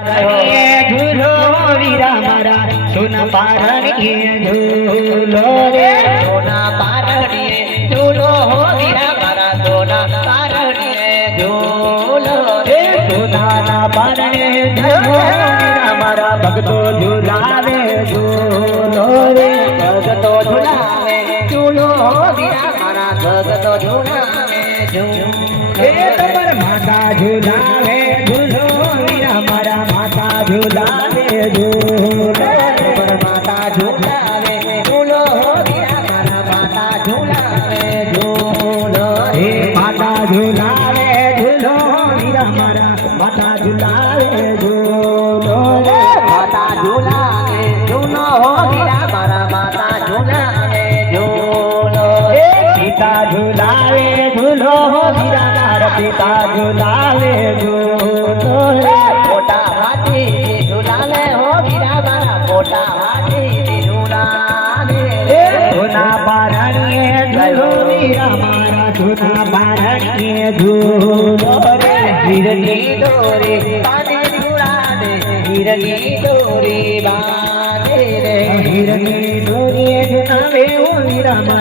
ઝૂલો વીરા મારા સોના પારણીએ ઝૂલો રે સોના પારણીએ ઝૂલો હો વીરા ઝૂલાવે ઝૂલો પર માતા ઝૂલાવે ઝૂલો હો વીરા મારા માતા ઝૂલાવે ઝૂલો હે માતા ઝૂલાવે ઝૂલો વીરા મારા માતા ઝૂલાવે ઝૂલો માતા ઝૂલાવે ઝૂલો હો વીરા મારા માતા ઝૂલાવે ઝૂલો હે પિતા ઝૂલાવે ઝૂલો વીરા મારા પિતા ઝૂલાવે મારા બારણીએ ઝૂલો રે હિરકી દોરે બાંધે ઝૂલાવે હિરકી દોરે બાંધે રે હિરણી દોરીએ ઝૂલાવે ઓ વીરા મારા